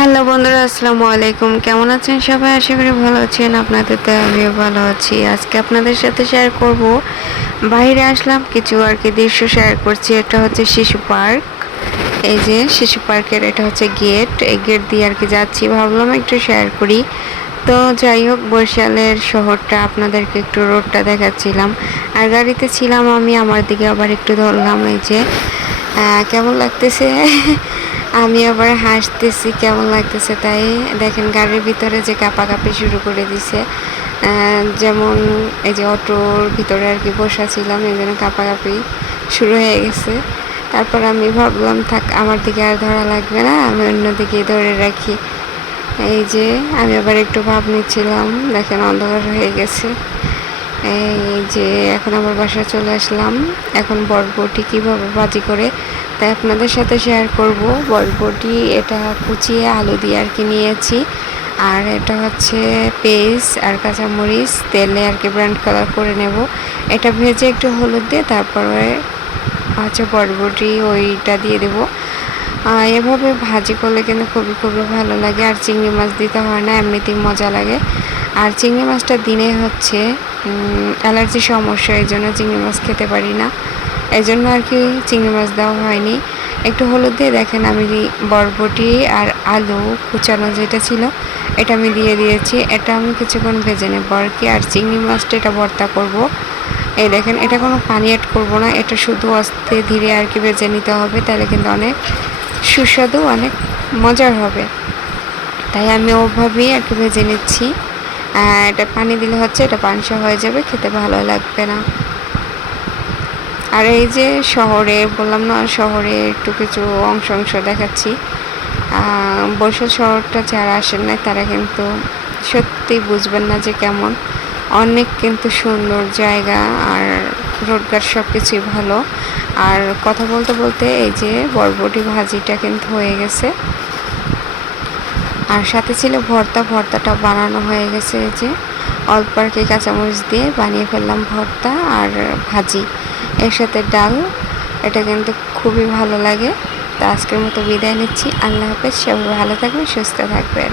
Hello বন্ধুরা, আসসালামু আলাইকুম। কেমন আছেন সবাই? আশা করি ভালো আছেন। আপনাদের তো আমিও ভালো আছি। আজকে আপনাদের সাথে শেয়ার করব, বাইরে আসলাম কিছু আর কি দৃশ্য শেয়ার করছি। এটা হচ্ছে শিশু পার্ক। এই যে শিশু পার্কের এটা হচ্ছে গেট। এই গেট দিয়ে আর কি যাচ্ছি, ভাবলাম একটু শেয়ার করি। তো যাই হোক, বরিশালের শহরটা আপনাদেরকে একটু রোডটা দেখাচ্ছিলাম। আর গাড়িতে ছিলাম আমি, আমার দিকে আবার একটু ধরলাম। এই যে কেমন লাগতেছে আমি আবার হাসতেছি, কেমন লাগতেছে তাই দেখেন। গাড়ির ভিতরে যে কাঁপাকাঁপি শুরু করে দিছে, যেমন এই যে অটোর ভিতরে আর কি বসা ছিলাম, এই জন্য কাঁপাকাঁপি শুরু হয়ে গেছে। তারপর আমি ভাবলাম থাক, আমার দিকে আর ধরা লাগবে না, আমি অন্যদিকে ধরে রাখি। এই যে আমি আবার একটু ভাব নিচ্ছিলাম, দেখেন অন্ধকার হয়ে গেছে। এই যে এখন আবার বাসায় চলে আসলাম। এখন বরবটি কীভাবে ভাজি করে তাই আপনাদের সাথে শেয়ার করব। বরবটি এটা কুচিয়ে আলু দিয়ে আর কি নিয়েছি, আর এটা হচ্ছে পেস্ট আর কাঁচামরিচ তেলে আর কি ব্রাউন কালার করে নেব। এটা ভেজে একটু হলুদ দিয়ে তারপরে হচ্ছে বরবটি ওইটা দিয়ে দেবো। এভাবে ভাজি করলে কিন্তু খুবই খুবই ভালো লাগে, আর চিংড়ি মাছ দিতে হয় না, এমনিতেই মজা লাগে। আর চিংড়ি মাছটা দিনে হচ্ছে অ্যালার্জি সমস্যা, এই জন্য চিংড়ি মাছ খেতে পারি না, এই জন্য আর কি চিংড়ি মাছ দেওয়া হয়নি। একটু হলুদ দিয়ে দেখেন আমি বরবটি আর আলু কুচানো যেটা ছিল এটা আমি দিয়ে দিয়েছি। এটা আমি কিছুক্ষণ ভেজে নেব আর কি। আর চিংড়ি মাছটা এটা ভর্তা করব। এই দেখেন, এটা কোনো পানি অ্যাড করব না, এটা শুধু আস্তে ধীরে আর কি ভেজে নিতে হবে, তাহলে কিন্তু অনেক সুস্বাদু, অনেক মজার হবে। তাই আমি ওভাবেই আর কি ভেজে নিচ্ছি। এটা পানি দিলে হচ্ছে এটা পানসা হয়ে যাবে, খেতে ভালো লাগবে না। আর এই যে শহরে বললাম না, শহরে একটু কিছু অংশ দেখাচ্ছি। বরিশাল শহরটা যারা আসেন না তারা কিন্তু সত্যি বুঝবেন না যে কেমন। অনেক কিন্তু সুন্দর জায়গা, আর রোডঘাট সব কিছুই ভালো। আর কথা বলতে বলতে এই যে বরবটি ভাজিটা কিন্তু হয়ে গেছে, আর সাথে ছিল ভর্তাটা বানানো হয়ে গেছে। এই যে অল্প আর কি কাঁচামরিচ দিয়ে বানিয়ে ফেললাম ভর্তা আর ভাজি, এর সাথে ডাল। এটা কিন্তু খুবই ভালো লাগে। তো আজকের মতো বিদায় নিচ্ছি, আল্লাহ হাফেজ। সবাই ভালো থাকবেন, সুস্থ থাকবেন।